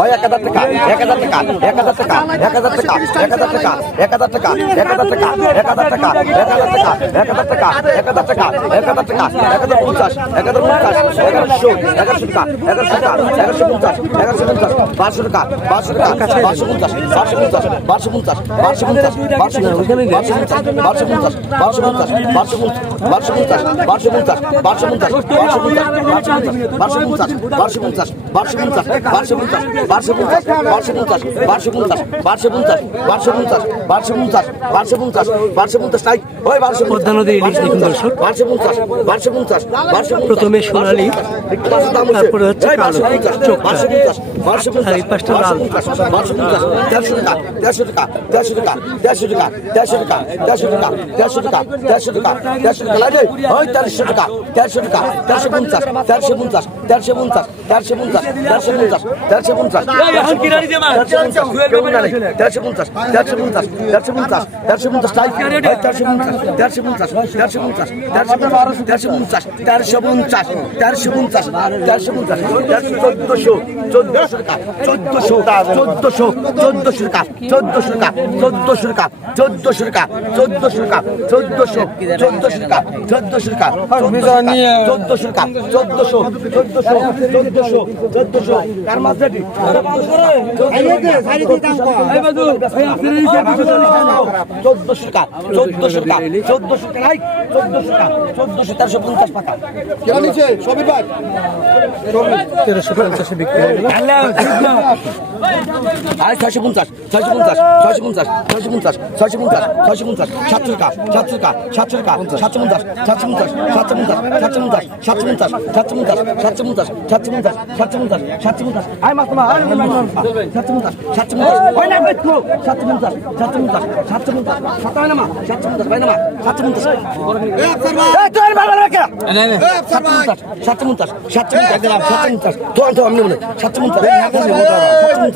ওই এক হাজার টাকা এক হাজার টাকা এক হাজার টাকা এক হাজার টাকা এক হাজার টাকা এক হাজার টাকা এক হাজার টাকা এক হাজার টাকা এক হাজার টাকা এক হাজার টাকা এক হাজার টাকা এক হাজার টাকা এক হাজার পঞ্চাশ এক হাজার পঞ্চাশ এগারোশো এগারোশো টাকা এগারোশো টাকা এগারোশো পঞ্চাশ এগারোশো পঞ্চাশ বারোশো টাকা বারোশো টাকা বারোশো পঞ্চাশ বারোশো পঞ্চাশ বারোশো পঞ্চাশ বারোশো পঞ্চাশ বারোশো পঞ্চাশ বারোশো পঞ্চাশ বারোশো পঞ্চাশ বারোশো পঞ্চাশ বারোশো পঞ্চাশ বারোশো পঞ্চাশ বারোশো পঞ্চাশ বারোশো পঞ্চাশ বারোশো পঞ্চাশ বারোশো পঞ্চাশ বারোশো পঞ্চাশ বারোশো পঞ্চাশ বারোশো পঞ্চাশ বারোশো পঞ্চাশ বারোশো পঞ্চাশ বারোশো পঞ্চাশ তাই ওই বারোশো পদ্মা নদী ইলিশ দেখুন দর্শক বারোশো পঞ্চাশ বারোশো পঞ্চাশ বারোশো প্রথমে সোনালি তারপরে হচ্ছে কালো, চোখটা। বারোশো আর এই পাশটা লাল। পঞ্চাশ তেরোশো টাকা তেরোশো টাকা তেরোশো টাকা তেরোশো টাকা তেরোশো টাকা তেরোশো টাকা তেরোশো টাকা তেরোশো টাকা তেরোশো টাকা লাগে ওই তেরোশো টাকা তেরোশো টাকা তেরোশো পঞ্চাশ তেরোশো পঞ্চাশ তেরোশো পঞ্চাশ তেরোশো পঞ্চাশ তেরোশো পঞ্চাশ তেরোশো পঞ্চাশ তেরোশো পঞ্চাশ তেরোশো পঞ্চাশ তেরোশো পঞ্চাশ তেরোশো পঞ্চাশ তেরোশো পঞ্চাশ তেরোশো পঞ্চাশ তেরোশো পঞ্চাশ তেরোশো পঞ্চাশ তেরোশো পঞ্চাশ তেরোশো পঞ্চাশ তেরোশো পঞ্চাশ তেরোশো চোদ্দশো চোদ্দশো টাকা চোদ্দশো চোদ্দশো চোদ্দশো টাকা চোদ্দশো টাকা চোদ্দশো টাকা চোদ্দশো টাকা চোদ্দশো টাকা চোদ্দশো চোদ্দশো টাকা চোদ্দশো টাকা চোদ্দশো টাকা চোদ্দশো চোদ্দশো চোদ্দশো চোদ্দশো তার মাঝে চোদ্দশো টাকা চোদ্দশো টাকা চোদ্দশো টাকা চোদ্দশো টাকা চোদ্দশো তেরোশো পঞ্চাশ টাকা তেরোশো পঞ্চাশে বিক্রি Não, não. আর ছয়শো পঞ্চাশ ছয়শো পঞ্চাশ ছয়শো পঞ্চাশ ছয়শো পঞ্চাশ ছয়শো পঞ্চাশ ছয়শো পঞ্চাশ সাতশো টাকা সাতশো টাকা সাতশো টাকা সাতশো পঞ্চাশ সাতশো পঞ্চাশ সাতশো পঞ্চাশ সাতশো পঞ্চাশ সাতশো পঞ্চাশ সাতশো পঞ্চাশ সাতশো পঞ্চাশ সাতশো পঞ্চাশ সাতশো পঞ্চাশ সাতশো পঞ্চাশ আয় মাস তোমার আয় মাস সাতশো পঞ্চাশ সাতশো পঞ্চাশ হয় না বেশ সাতশো পঞ্চাশ সাতশো পঞ্চাশ সাতশো পঞ্চাশ সাতশো হয় না মা সাতশো পঞ্চাশ হয় না মা সাতশো পঞ্চাশ এই তোর ভালো লাগে সাতশো পঞ্চাশ সাতশো পঞ্চাশ সাতশো পঞ্চাশ সাতশো পঞ্চাশ তো তো আমি মনে সাতশো পঞ্চাশ সাতশো পঞ্চাশ সাতশো পঞ্চাশ সাতশো পঞ্চাশ সাতশো পঞ্চাশ সাতশো পঞ্চাশ দাদ দাও সাতশো পঞ্চাশ সাতশো পঞ্চাশ সাতশো পঞ্চাশ সাতশো পঞ্চাশ সাতশো পঞ্চাশ সাতশো পঞ্চাশ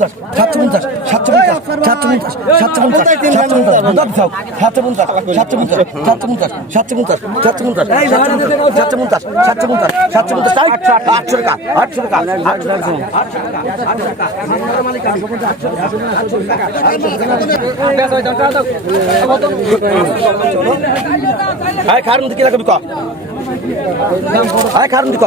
সাতশো পঞ্চাশ সাতশো পঞ্চাশ আটশো টাকা আটশো টাকা আটশো টাকা আটশো টাকা আয় খার মধ্যে কি রাখবি ক খার মধ্যে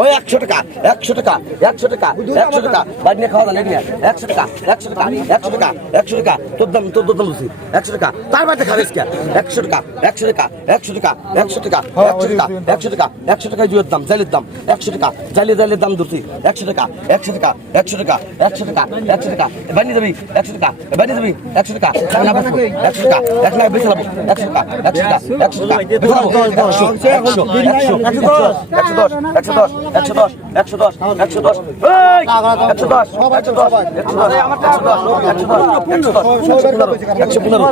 ওই একশো টাকা একশো টাকা একশো টাকা একশো টাকা বাড়ি নিয়ে খাওয়া দাওয়া নিয়ে একশো টাকা একশো টাকা একশো টাকা একশো টাকা তোর দাম তোর দাম বলছি একশো টাকা তার বাড়িতে খাবে কে একশো টাকা একশো টাকা একশো টাকা একশো টাকা একশো টাকা একশো টাকা একশো টাকা জুয়ের দাম জালের দাম একশো টাকা জালিয়ে জালের দাম ধরছি একশো টাকা একশো টাকা একশো টাকা একশো টাকা একশো টাকা বানিয়ে দেবি একশো টাকা বানিয়ে দেবি একশো টাকা একশো টাকা এক লাখ বেঁচে যাব একশো টাকা একশো টাকা একশো টাকা একশো পনেরো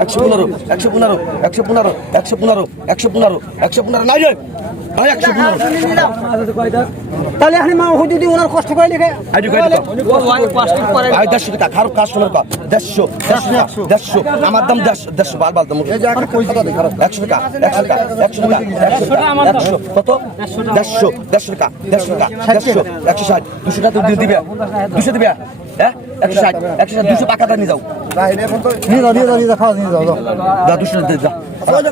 একশো পনেরো একশো পনেরো একশো পনেরো একশো পনেরো একশো পনেরো নাই তাহলে এখন মা হইতে দিয়ে ওনার কষ্ট করে লিখে ভাই দেড়শো টাকা খারাপ কাস্টমার কা দেড়শো দেড়শো টাকা দেড়শো। আমার দাম দেড়শো দেড়শো বার বার দাম একশো টাকা একশো টাকা একশো টাকা একশো টাকা একশো। কত? দেড়শো দেড়শো টাকা দেড়শো টাকা দেড়শো। একশো ষাট। দুশো টাকা দিয়ে দিবে। দুশো দিবে? হ্যাঁ? একশো ষাট। একশো ষাট দুশো টাকাটা নিয়ে যাও। নিয়ে যাও নিয়ে যাও নিয়ে যাও খাওয়া নিয়ে যাও। যা দুশো দিয়ে যা। টাকা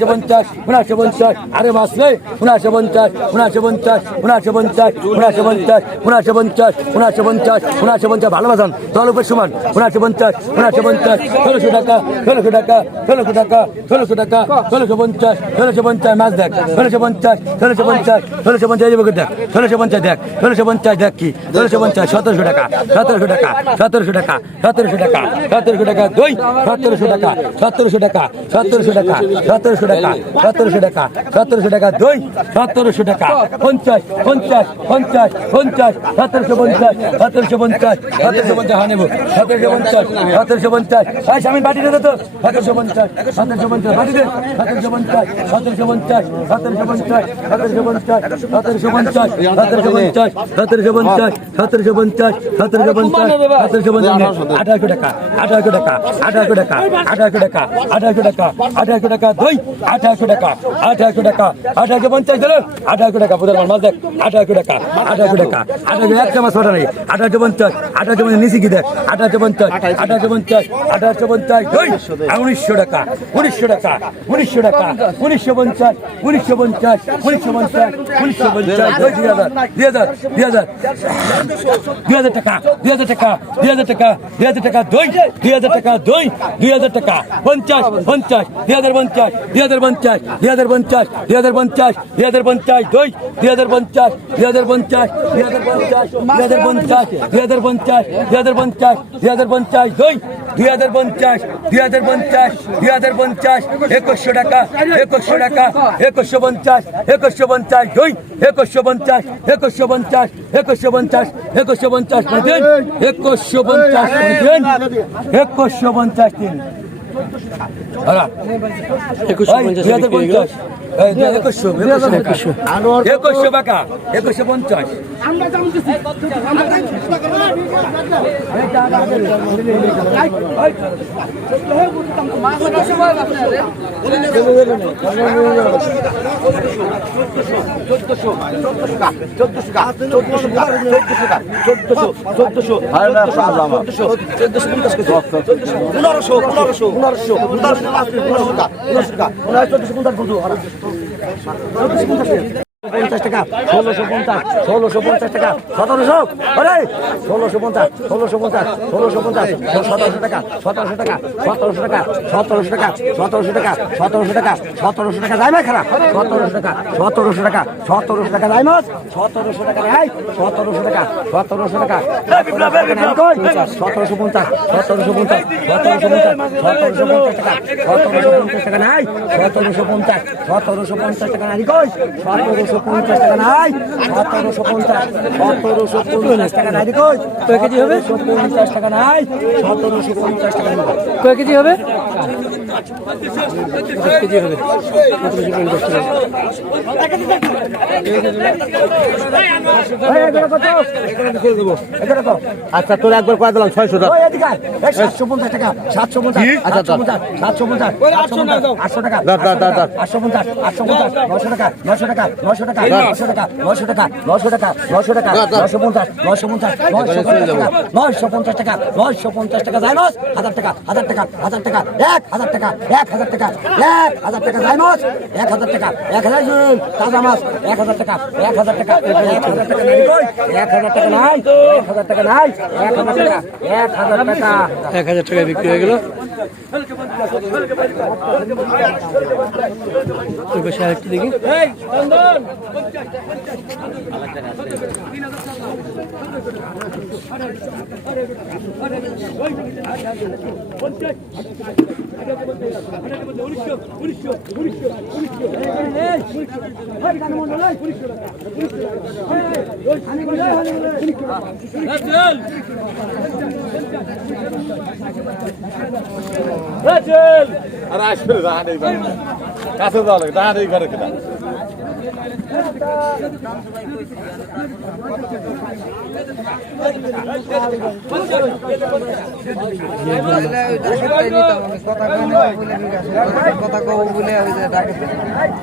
উনআশি পঞ্চাশ উনআশি পঞ্চাশ আরে বাস রে উনআশি পঞ্চাশ উনআশি পঞ্চাশ উনআশি পঞ্চাশ উনআশি পঞ্চাশ উনআশি পঞ্চাশ উনআশি পঞ্চাশ উনআশি পঞ্চাশ ভালোবাসান দল উপর সমান উনআশি পঞ্চাশ উনআশি পঞ্চাশ ষোলোশো টাকা ষোলোশো টাকা ষোলোশো টাকা ষোলোশো টাকা ষোলোশো পঞ্চাশ ষোলোশো পঞ্চাশ মাছ দেখ ষোলোশো পঞ্চাশ ষোলোশো পঞ্চাশ ষোলোশো পঞ্চাশ দেখ ষোলোশো পঞ্চাশ দেখ ষোলোশো পঞ্চাশ দেখ কি ষোলোশো পঞ্চাশ সতেরোশো টাকা সতেরোশো টাকা সতেরোশো টাকা সতেরোশো টাকা সতেরোশো টাকা দুই সতেরোশো টাকা সতেরোশো টাকা সতেরোশো টাকা সতেরোশো টাকা সতেরোশো টাকা সতেরোশো টাকা দুই সতেরোশো টাকা পঞ্চাশ পঞ্চাশ পঞ্চাশ পঞ্চাশ সতেরোশো পঞ্চাশ সতেরোশো পঞ্চাশ সতেরোশো পঞ্চাশ হ্যাঁ নেব সতেরোশো পঞ্চাশ সতেরোশো পঞ্চাশ ভাই স্বামী বাটি দে তো সতেরোশো পঞ্চাশ সতেরোশো পঞ্চাশ বাটি দে সতেরোশো পঞ্চাশ সতেরোশো পঞ্চাশ সতেরোশো পঞ্চাশ সতেরোশো পঞ্চাশ সতেরোশো পঞ্চাশ সতেরোশো পঞ্চাশ সতেরোশো পঞ্চাশ সতেরোশো পঞ্চাশ সতেরোশো পঞ্চাশ সতেরোশো পঞ্চাশ আঠারোশো টাকা আঠারোশো টাকা আঠারোশো টাকা আঠারোশো টাকা আঠারোশো টাকা আঠারোশো টাকা দুই আঠারোশো টাকা আঠারোশো টাকা, আঠারোশো পঞ্চাশ দিল আঠারোশো টাকা বুঝার মাল দেখ, আঠারোশো টাকা আঠারোশো টাকা, আঠারোশো একটা মাছ ওটা নেই, আঠারোশো পঞ্চাশ আঠারোশো পঞ্চাশ, নিচে কি দেখ, আঠারোশো পঞ্চাশ আঠারোশো পঞ্চাশ আঠারোশো পঞ্চাশ উনিশশো টাকা উনিশশো টাকা উনিশশো টাকা, উনিশশো পঞ্চাশ উনিশশো পঞ্চাশ উনিশশো পঞ্চাশ উনিশশো পঞ্চাশ দুই হাজার দুই হাজার দুই হাজার দুই হাজার টাকা, দুই হাজার টাকা, দুই হাজার টাকা, দুই হাজার টাকা, দুই দুই হাজার টাকা, দুই দুই হাজার টাকা, পঞ্চাশ পঞ্চাশ, দুই হাজার পঞ্চাশ, দুই হাজার পঞ্চাশ দুই হাজার পঞ্চাশ দুই হাজার পঞ্চাশ দুই হাজার পঞ্চাশ দুই দুই হাজার পঞ্চাশ দুই হাজার পঞ্চাশ দুই হাজার পঞ্চাশ দুই হাজার পঞ্চাশ দুই হাজার পঞ্চাশ দুই হাজার পঞ্চাশ দুই হাজার পঞ্চাশ দুই দুই হাজার পঞ্চাশ দুই হাজার পঞ্চাশ দুই হাজার পঞ্চাশ একুশশো টাকা একুশশো টাকা একুশশো পঞ্চাশ একুশশো পঞ্চাশ দুই একুশশো পঞ্চাশ একুশশো পঞ্চাশ একুশশো পঞ্চাশ একুশশো পঞ্চাশ একুশশো পঞ্চাশ একুশশো পঞ্চাশ দিন একুশশো টাকা একুশশো পঞ্চাশ। পনেরোশো পনেরোশো। পনেরোশো পনেরোশো পনেরোশো টাকা পনেরোশো টাকা পনেরোশো পঞ্চাশ পঞ্চাশ টাকা ষোলোশো পঞ্চাশ ষোলোশো পঞ্চাশ টাকা সতেরোশো আরে ষোলোশো পঞ্চাশ ষোলোশো পঞ্চাশ ষোলোশো পঞ্চাশ সতেরোশো টাকা সতেরোশো টাকা সতেরোশো টাকা সতেরোশো টাকা সতেরোশো টাকা সতেরোশো টাকা সতেরোশো টাকা যায় না খারাপ সতেরোশো টাকা সতেরোশো টাকা সতেরোশো টাকা যায় মাছ সতেরোশো টাকা নেয় সতেরোশো টাকা সতেরোশো টাকা সতেরোশো পঞ্চাশ সতেরোশো পঞ্চাশ সতেরোশো পঞ্চাশ সতেরোশো পঞ্চাশ টাকা সতেরোশো পঞ্চাশ টাকা নাই সতেরোশো পঞ্চাশ সতেরোশো পঞ্চাশ টাকা নাই কই সতেরোশো পঞ্চাশ টাকা নাই। সতেরোশো পঞ্চাশ সতেরোশো পঞ্চাশ টাকা নাই। কই কয় কেজি হবে? পঞ্চাশ টাকা নাই। সতেরোশো পঞ্চাশ টাকা নিব। কয় কেজি হবে? কেজি হবে সতেরোশো পঞ্চাশ টাকা আচ্ছা তোর একবার করে দিলাম ছয়শো সাতশো পঞ্চাশ টাকা সাতশো পঞ্চাশ সাতশো পঞ্চাশ সাতশো পঞ্চাশ আটশো টাকা আটশো পঞ্চাশ আটশো পঞ্চাশ নশো টাকা নশো টাকা নশো টাকা নশো টাকা নশো টাকা নশো টাকা নশো টাকা নশো পঞ্চাশ নশো পঞ্চাশ নশো টাকা নশো পঞ্চাশ টাকা নশো পঞ্চাশ টাকা যায় হাজার টাকা হাজার টাকা হাজার টাকা এক হাজার টাকা এক হাজার টাকা এক হাজার টাকা যায় মাছ এক হাজার টাকা এক হাজার জুন তাজা মাছ এক হাজার টাকা এক হাজার টাকা এক হাজার টাকা এক হাজার টাকা নাই এক হাজার টাকা নাই এক হাজার টাকা এক হাজার টাকা এক হাজার টাকায় বিক্রি হয়ে গেল আরেকটি দেখি আর আসবে দাঁড়াই কাছে যাওয়া লাগে দাঁড়াই ঘরে কেনা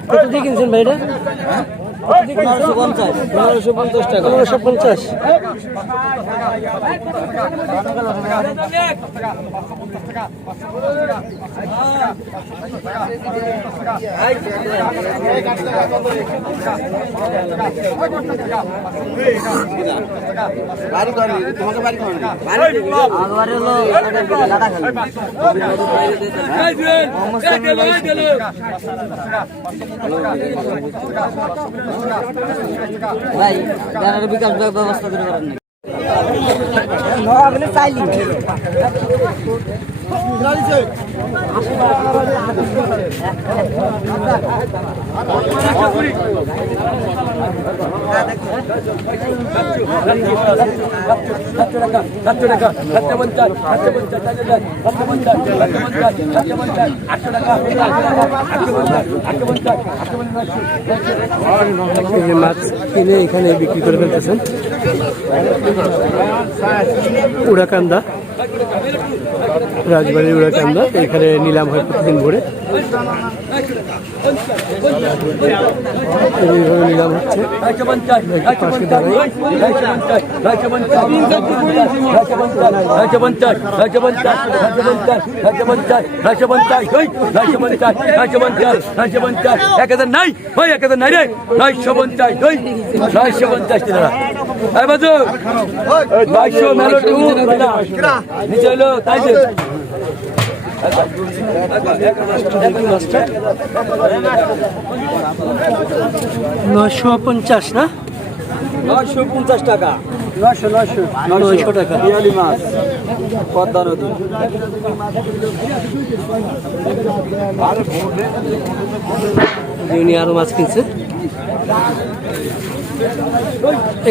কত দিয়ে কিনছেন ভাই এটা? পনেরোশো পঞ্চাশ। টাকা। পনেরোশো পঞ্চাশ। করেন সাতশো পঞ্চাশ যারা বিকাশ ব্যবস্থা করে করেন না সাতশো মাছ কিনে এখানে বিক্রি করে ফেলতেছেন। উড়াকান্দা। রাজবাড়ির উড়াকান্দা এখানে নিলাম হয় প্রতিদিন ভোরে। এইভাবে নিলাম হচ্ছে। নাই ওই নাই রে ওই নিচে হলো তাই নশো পঞ্চাশ না? নয়শো পঞ্চাশ টাকা। নশো নশো নয়শো টাকা। পিয়ালি মাছ। পদ্মা নদী উনি আরও মাছ কিনছে।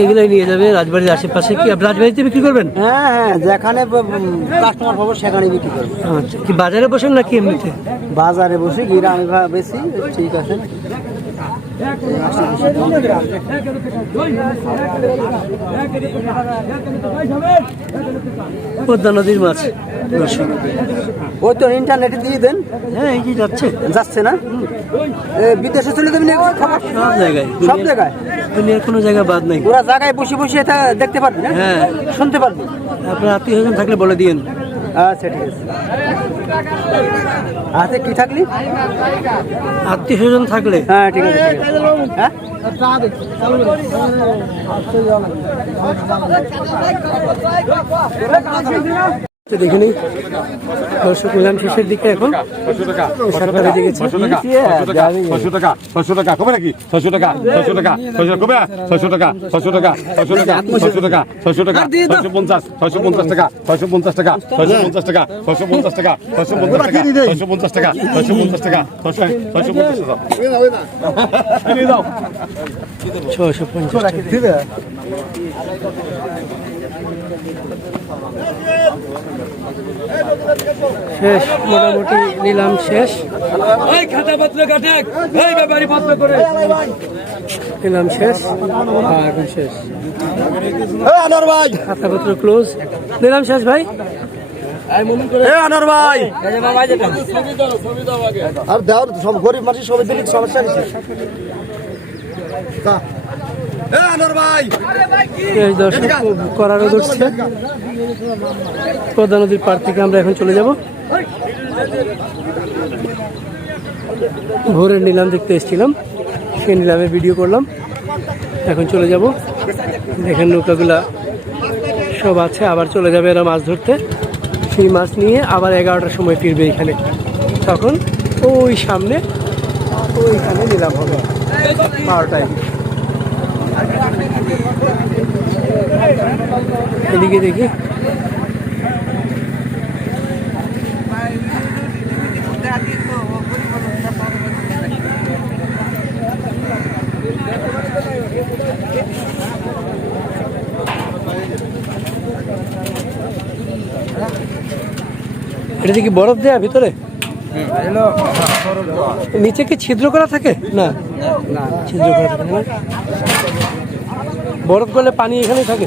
এইগুলাই নিয়ে যাবে রাজবাড়ির আশেপাশে কি আপনি রাজবাড়িতে বিক্রি করবেন? হ্যাঁ হ্যাঁ যেখানে কাস্টমার পাবো সেখানে বিক্রি করব। আচ্ছা কি বাজারে বসেন নাকি এমনিতে? বাজারে বসে গিরা আমি বেশি ঠিক আছে। পদ্মা নদীর মাছ দর্শক। ওই তো ইন্টারনেটে দিয়ে দেন? হ্যাঁ এই যে যাচ্ছে। যাচ্ছে না? এ, বিদেশে চলে যাবেন খবর? সব জায়গায় সব জায়গায়? দুনিয়ার কোনো জায়গায় বাদ নাই। ওরা জায়গায় বসে বসে এটা দেখতে পারবি হ্যাঁ। শুনতে পারবি। আপনার আত্মীয় স্বজন থাকলে বলে দিন আচ্ছা ঠিক আছে হাতে কি থাকলি আত্মীয় স্বজন থাকলে হ্যাঁ ঠিক আছে হ্যাঁ তো দেখে নিই দর্শক নিলাম শেষের দিকে এখন ছশো টাকা ছশো টাকা ছশো টাকা ছশো টাকা কবে নাকি ছশো টাকা ছশো টাকা ছশো কবে ছশো টাকা ছশো টাকা ছশো টাকা ছশো টাকা ছশো টাকা ছশো পঞ্চাশ ছশো পঞ্চাশ টাকা ছশো পঞ্চাশ টাকা ছশো পঞ্চাশ টাকা ছশো পঞ্চাশ টাকা ছশো পঞ্চাশ টাকা ছশো পঞ্চাশ টাকা ছশো পঞ্চাশ টাকা ছশো ছশো পঞ্চাশ টাকা ছশো পঞ্চাশ টাকা। শেষ মোটামুটি নিলাম শেষ। এই খাতা পত্র কাটে এই ব্যাপারী পত্র করে। নিলাম শেষ হ্যাঁ এখন শেষ। ভাই। খাতাপত্র ক্লোজ নিলাম শেষ ভাই? আর দাও সব গরিব মানুষ সবাই দিলি সমস্যা কিছু এ আনোয়ার ভাই। শেষ দর্শক করার উঠছে। পদ্মা নদীর পার থেকে আমরা এখন চলে যাব। ভোরের নিলাম দেখতে এসেছিলাম। সেই নিলামের ভিডিও করলাম। এখন চলে যাব। দেখেন নৌকাগুলা সব আছে আবার চলে যাবে এরা মাছ ধরতে। সেই মাছ নিয়ে আবার এগারোটার সময় ফিরবে এখানে। তখন ওই সামনে ওইখানে নিলাম হবে। বারোটায়। এদিকে দেখি। এটা কি বরফ দেয়া ভিতরে? নিচে কি ছিদ্র করা থাকে? না। ছিদ্র করা থাকে বরফ করলে পানি এখানেই থাকে।